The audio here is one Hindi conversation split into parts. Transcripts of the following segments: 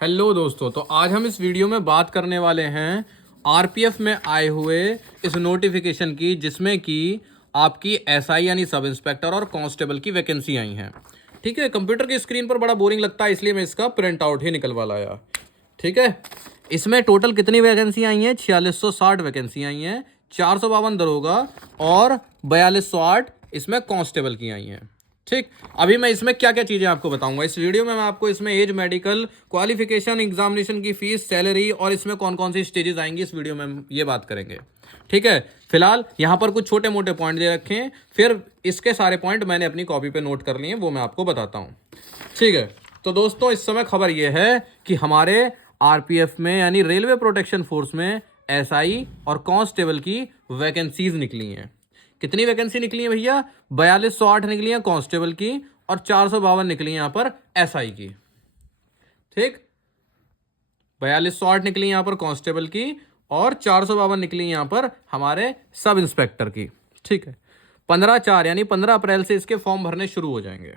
हेलो दोस्तों, तो आज हम इस वीडियो में बात करने वाले हैं आरपीएफ में आए हुए इस नोटिफिकेशन की, जिसमें कि आपकी एसआई यानी सब इंस्पेक्टर और कांस्टेबल की वैकेंसी आई हैं। ठीक है, कंप्यूटर की स्क्रीन पर बड़ा बोरिंग लगता है, इसलिए मैं इसका प्रिंट आउट ही निकलवा लाया। ठीक है, इसमें टोटल कितनी वैकेंसी आई हैं? 4660 वैकेंसी आई हैं। 452 दरोगा और 4208 इसमें कांस्टेबल की आई हैं। ठीक, अभी मैं इसमें क्या क्या चीज़ें आपको बताऊंगा इस वीडियो में। मैं आपको इसमें एज, मेडिकल, क्वालिफिकेशन, एग्जामिनेशन की फीस, सैलरी और इसमें कौन कौन सी स्टेजेस आएंगी, इस वीडियो में हम ये बात करेंगे। ठीक है, फिलहाल यहाँ पर कुछ छोटे मोटे पॉइंट दे रखे हैं, फिर इसके सारे पॉइंट मैंने अपनी कॉपी पे नोट कर लिए हैं, वो मैं आपको बताता हूँ। ठीक है, तो दोस्तों इस समय खबर ये है कि हमारे आरपीएफ में यानी रेलवे प्रोटेक्शन फोर्स में एसआई और कांस्टेबल की वैकेंसीज निकली हैं। कितनी वैकेंसी निकली है भैया? 4208 निकली है कांस्टेबल की और 452 निकली है यहां पर एसआई की। ठीक, 4208 निकली यहां पर कांस्टेबल की और 452 निकली यहां पर हमारे सब इंस्पेक्टर की। ठीक है, 15/4 यानी 15 अप्रैल से इसके फॉर्म भरने शुरू हो जाएंगे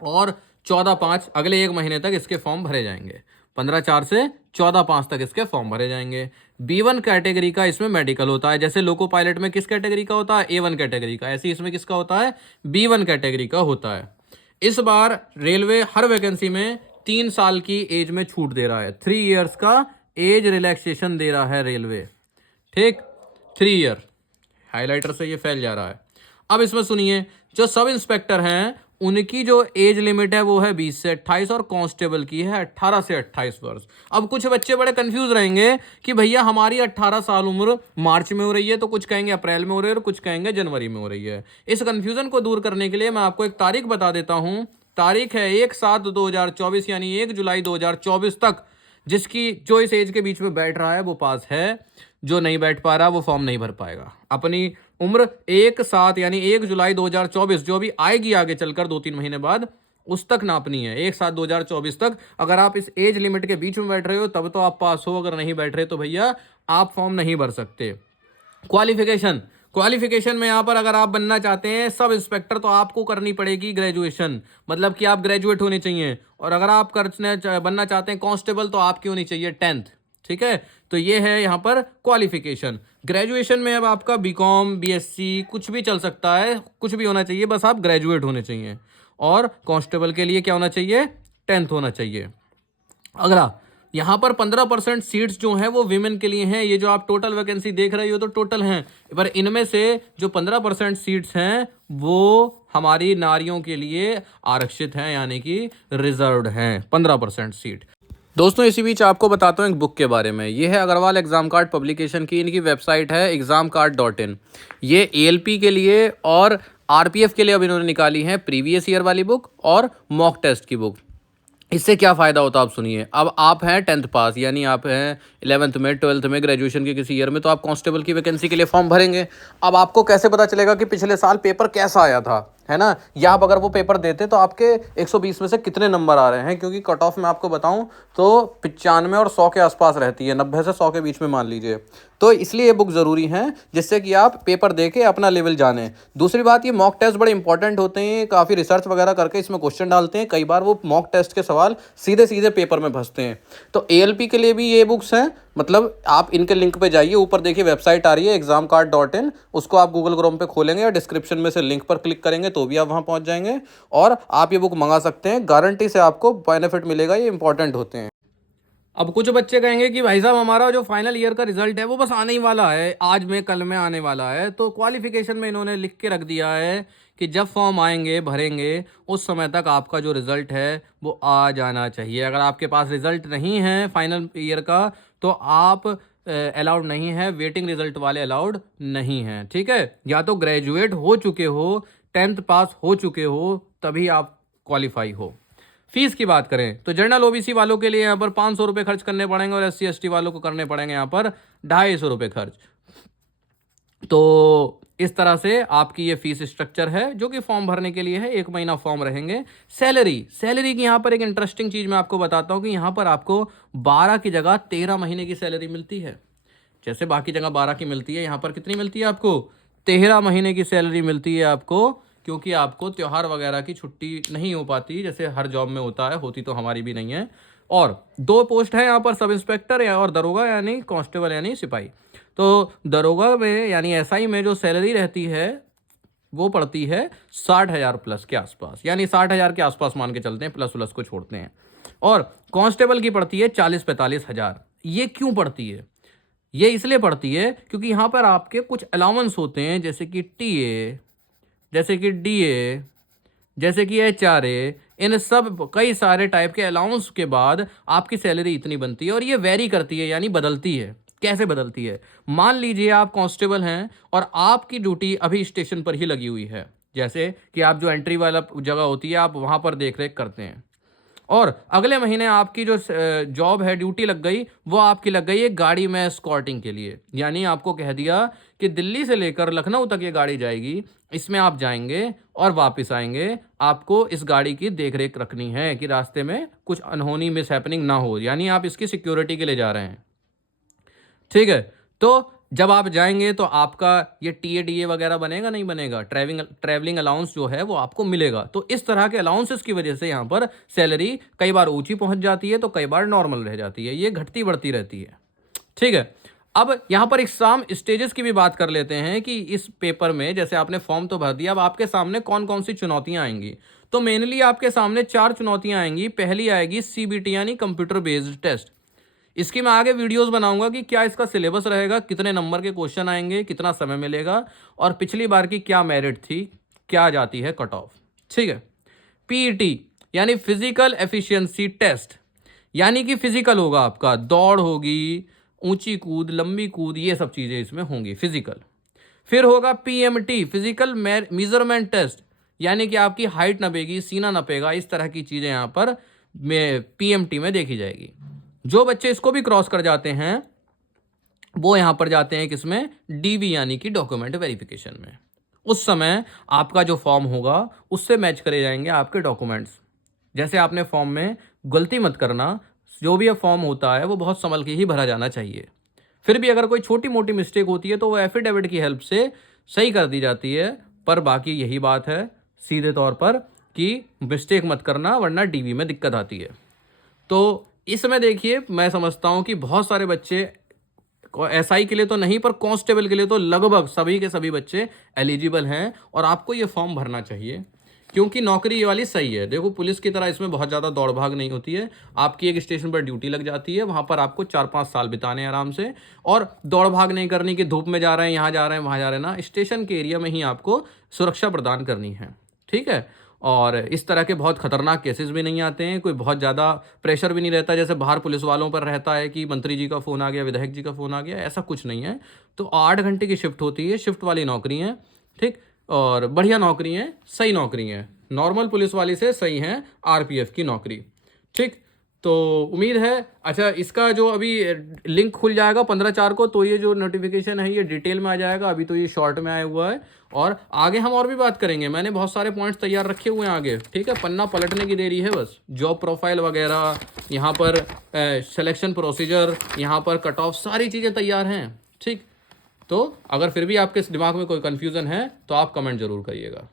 और 14/5 अगले एक महीने तक इसके फॉर्म भरे जाएंगे। 15/4 से 14/5 तक इसके फॉर्म भरे जाएंगे। B1 कैटेगरी का इसमें मेडिकल होता है। जैसे लोको पायलट में किस कैटेगरी का होता है? A1 कैटेगरी का। ऐसे इसमें किसका होता है? B1 कैटेगरी का होता है। इस बार रेलवे हर वैकेंसी में 3 साल की एज में छूट दे रहा है। 3 ईयर्स का एज रिलैक्सेशन दे रहा है रेलवे। ठीक, 3 ईयर हाइलाइटर से ये फैल जा रहा है। अब इसमें सुनिए, जो सब इंस्पेक्टर हैं उनकी जो एज लिमिट है वो है 20 से 28 और कांस्टेबल की है 18 से 28 वर्ष। अब कुछ बच्चे बड़े कंफ्यूज रहेंगे कि भैया हमारी 18 साल उम्र मार्च में हो रही है, तो कुछ कहेंगे अप्रैल में हो रही है और कुछ कहेंगे जनवरी में हो रही है। इस कंफ्यूजन को दूर करने के लिए मैं आपको एक तारीख बता देता हूं। तारीख है 1/7/2024 यानी 1 जुलाई 2024 तक। जिसकी जो इस एज के बीच में बैठ रहा है वो पास है, जो नहीं बैठ पा रहा वो फॉर्म नहीं भर पाएगा। अपनी उम्र 1/7 यानी 1 जुलाई 2024 जो अभी आएगी आगे चलकर 2-3 महीने बाद, उस तक नापनी है। 1/7/2024 तक अगर आप इस एज लिमिट के बीच में बैठ रहे हो तब तो आप पास हो, अगर नहीं बैठ रहे तो भैया आप फॉर्म नहीं भर सकते। क्वालिफिकेशन, क्वालिफिकेशन में यहाँ पर अगर आप बनना चाहते हैं सब इंस्पेक्टर तो आपको करनी पड़ेगी ग्रेजुएशन, मतलब कि आप ग्रेजुएट होने चाहिए। और अगर आप बनना चाहते हैं कांस्टेबल तो आपकी होनी चाहिए 10th। ठीक है, तो ये है यहाँ पर क्वालिफिकेशन। ग्रेजुएशन में अब आपका बीकॉम, बीएससी कुछ भी चल सकता है, कुछ भी होना चाहिए, बस आप ग्रेजुएट होने चाहिए। और कांस्टेबल के लिए क्या होना चाहिए? 10th होना चाहिए। अगला, यहाँ पर 15% सीट्स जो हैं वो विमेन के लिए हैं। ये जो आप टोटल वैकेंसी देख रहे हो तो टोटल हैं, पर इनमें से जो 15% सीट्स हैं वो हमारी नारियों के लिए आरक्षित हैं, यानी कि रिजर्व्ड हैं 15% सीट। दोस्तों इसी बीच आपको बताता हूँ एक बुक के बारे में। ये है अग्रवाल एग्जाम कार्ड पब्लिकेशन की, इनकी वेबसाइट है examcard.in। ये एएलपी के लिए और आरपीएफ के लिए अब इन्होंने निकाली है प्रीवियस ईयर वाली बुक और मॉक टेस्ट की बुक। इससे क्या फ़ायदा होता है आप सुनिए। अब आप हैं 10th पास यानी आप हैं 11th में, 12th में, ग्रेजुएशन के किसी ईयर में, तो आप कांस्टेबल की वैकेंसी के लिए फॉर्म भरेंगे। अब आपको कैसे पता चलेगा कि पिछले साल पेपर कैसा आया था, है ना? या आप अगर वो पेपर देते तो आपके 120 में से कितने नंबर आ रहे हैं, क्योंकि कट ऑफ में आपको बताऊं तो 95 और 100 के आसपास रहती है, 90 से 100 के बीच में मान लीजिए। तो इसलिए ये बुक ज़रूरी है, जिससे कि आप पेपर दे के अपना लेवल जानें। दूसरी बात, ये मॉक टेस्ट बड़े इंपॉर्टेंट होते हैं, काफ़ी रिसर्च वगैरह करके इसमें क्वेश्चन डालते हैं। कई बार वो मॉक टेस्ट के सवाल सीधे सीधे पेपर में फंसते हैं। तो एएलपी के लिए भी ये बुक्स हैं, मतलब आप इनके लिंक पे जाइए, ऊपर देखिए वेबसाइट आ रही है examcard.in, उसको आप गूगल क्रोम पे खोलेंगे या डिस्क्रिप्शन में से लिंक पर क्लिक करेंगे तो भी आप वहाँ पहुँच जाएंगे और आप ये बुक मंगा सकते हैं। गारंटी से आपको बेनिफिट मिलेगा, ये इंपॉर्टेंट होते हैं। अब कुछ बच्चे कहेंगे कि भाई साहब हमारा जो फाइनल ईयर का रिजल्ट है वो बस आने ही वाला है, आज में कल में आने वाला है। तो क्वालिफिकेशन में इन्होंने लिख के रख दिया है कि जब फॉर्म आएंगे भरेंगे उस समय तक आपका जो रिज़ल्ट है वो आ जाना चाहिए। अगर आपके पास रिज़ल्ट नहीं है फाइनल ईयर का तो आप अलाउड नहीं है, वेटिंग रिजल्ट वाले अलाउड नहीं हैं। ठीक है, या तो ग्रेजुएट हो चुके हो, 10th पास हो चुके हो, तभी आप क्वालिफाई हो। फीस की बात करें तो जनरल ओबीसी वालों के लिए यहाँ पर 500 रुपये खर्च करने पड़ेंगे और SC ST वालों को करने पड़ेंगे यहाँ पर 250 रुपये खर्च। तो इस तरह से आपकी ये फीस स्ट्रक्चर है, जो कि फॉर्म भरने के लिए है। 1 महीना फॉर्म रहेंगे। सैलरी की यहाँ पर एक इंटरेस्टिंग चीज़ मैं आपको बताता हूँ कि यहाँ पर आपको 12 की जगह 13 महीने की सैलरी मिलती है। जैसे बाकी जगह 12 की मिलती है, यहाँ पर कितनी मिलती है आपको? 13 महीने की सैलरी मिलती है आपको, क्योंकि आपको त्यौहार वगैरह की छुट्टी नहीं हो पाती जैसे हर जॉब में होता है, होती तो हमारी भी नहीं है। और 2 पोस्ट है यहाँ पर, सब इंस्पेक्टर या और दरोगा यानी कांस्टेबल यानी सिपाही। तो दरोगा में यानी एसआई में जो सैलरी रहती है वो पड़ती है 60,000 प्लस के आसपास, यानी 60,000 के आसपास मान के चलते हैं, प्लस प्लस को छोड़ते हैं। और कांस्टेबल की पड़ती है 40-45 हज़ार। ये क्यों पड़ती है? ये इसलिए पड़ती है क्योंकि यहाँ पर आपके कुछ अलाउंस होते हैं, जैसे कि टीए, जैसे कि डीए, जैसे कि एचआरए, इन सब कई सारे टाइप के अलाउंस के बाद आपकी सैलरी इतनी बनती है। और ये वेरी करती है यानी बदलती है। कैसे बदलती है? मान लीजिए आप कांस्टेबल हैं और आपकी ड्यूटी अभी स्टेशन पर ही लगी हुई है, जैसे कि आप जो एंट्री वाला जगह होती है आप वहां पर देख रेख करते हैं, और अगले महीने आपकी जो जॉब है, ड्यूटी लग गई, वो आपकी लग गई है गाड़ी में एस्कॉर्टिंग के लिए। यानी आपको कह दिया कि दिल्ली से लेकर लखनऊ तक ये गाड़ी जाएगी, इसमें आप जाएंगे और वापस आएंगे, आपको इस गाड़ी की देखरेख रखनी है कि रास्ते में कुछ अनहोनी मिस हैपनिंग ना हो, यानी आप इसकी सिक्योरिटी के लिए जा रहे हैं। ठीक है, तो जब आप जाएंगे तो आपका ये टीए डीए वगैरह बनेगा नहीं बनेगा, ट्रैवलिंग अलाउंस जो है वो आपको मिलेगा। तो इस तरह के अलाउंसेस की वजह से यहाँ पर सैलरी कई बार ऊंची पहुंच जाती है तो कई बार नॉर्मल रह जाती है, ये घटती बढ़ती रहती है। ठीक है, अब यहाँ पर एग्जाम स्टेजेस की भी बात कर लेते हैं कि इस पेपर में जैसे आपने फॉर्म तो भर दिया, अब आपके सामने कौन कौन सी चुनौतियां आएंगी। तो मेनली आपके सामने 4 चुनौतियां आएंगी। पहली आएगी सीबीटी यानी कंप्यूटर बेस्ड टेस्ट। इसकी मैं आगे वीडियोस बनाऊंगा कि क्या इसका सिलेबस रहेगा, कितने नंबर के क्वेश्चन आएंगे, कितना समय मिलेगा, और पिछली बार की क्या मेरिट थी, क्या जाती है कट ऑफ। ठीक है, पीईटी यानी फिजिकल एफिशिएंसी टेस्ट, यानी कि फिजिकल होगा आपका, दौड़ होगी, ऊंची कूद, लंबी कूद, ये सब चीजें इसमें होंगी फिजिकल। फिर होगा पीएमटी फिजिकल मेजरमेंट टेस्ट, यानी कि आपकी हाइट नपेगी, सीना नपेगा, इस तरह की चीजें यहाँ पर पीएमटी में देखी जाएगी। जो बच्चे इसको भी क्रॉस कर जाते हैं वो यहां पर जाते हैं किसमें, डीवी यानी कि डॉक्यूमेंट वेरिफिकेशन में। उस समय आपका जो फॉर्म होगा उससे मैच करे जाएंगे आपके डॉक्यूमेंट्स। जैसे आपने फॉर्म में गलती मत करना, जो भी फॉर्म होता है वो बहुत संभल के ही भरा जाना चाहिए। फिर भी अगर कोई छोटी मोटी मिस्टेक होती है तो वो एफिडेविट की हेल्प से सही कर दी जाती है, पर बाकी यही बात है सीधे तौर पर कि मिस्टेक मत करना वरना डीवी में दिक्कत आती है। तो इसमें देखिए मैं समझता हूं कि बहुत सारे बच्चे एसआई के लिए तो नहीं पर कांस्टेबल के लिए तो लगभग सभी के सभी बच्चे एलिजिबल हैं और आपको ये फॉर्म भरना चाहिए, क्योंकि नौकरी ये वाली सही है। देखो पुलिस की तरह इसमें बहुत ज़्यादा दौड़ भाग नहीं होती है, आपकी एक स्टेशन पर ड्यूटी लग जाती है, वहाँ पर आपको 4-5 साल बिताने आराम से, और दौड़ भाग नहीं करनी कि धूप में जा रहे हैं, यहाँ जा रहे हैं, वहाँ जा रहे हैं ना, स्टेशन के एरिया में ही आपको सुरक्षा प्रदान करनी है। ठीक है, और इस तरह के बहुत खतरनाक केसेस भी नहीं आते हैं, कोई बहुत ज़्यादा प्रेशर भी नहीं रहता जैसे बाहर पुलिस वालों पर रहता है कि मंत्री जी का फ़ोन आ गया, विधायक जी का फ़ोन आ गया, ऐसा कुछ नहीं है। तो 8 घंटे की शिफ्ट होती है, शिफ्ट वाली नौकरी है। ठीक, और बढ़िया नौकरी है, सही नौकरी है, नॉर्मल पुलिस वाली से सही है आरपीएफ की नौकरी। ठीक, तो उम्मीद है, अच्छा इसका जो अभी लिंक खुल जाएगा 15/4 को, तो ये जो नोटिफिकेशन है ये डिटेल में आ जाएगा, अभी तो ये शॉर्ट में आया हुआ है, और आगे हम और भी बात करेंगे। मैंने बहुत सारे पॉइंट्स तैयार रखे हुए हैं आगे। ठीक है, पन्ना पलटने की देरी है बस। जॉब प्रोफाइल वगैरह, यहाँ पर सिलेक्शन प्रोसीजर, यहाँ पर कट ऑफ, सारी चीज़ें तैयार हैं। ठीक, तो अगर फिर भी आपके दिमाग में कोई कन्फ्यूज़न है तो आप कमेंट जरूर करिएगा।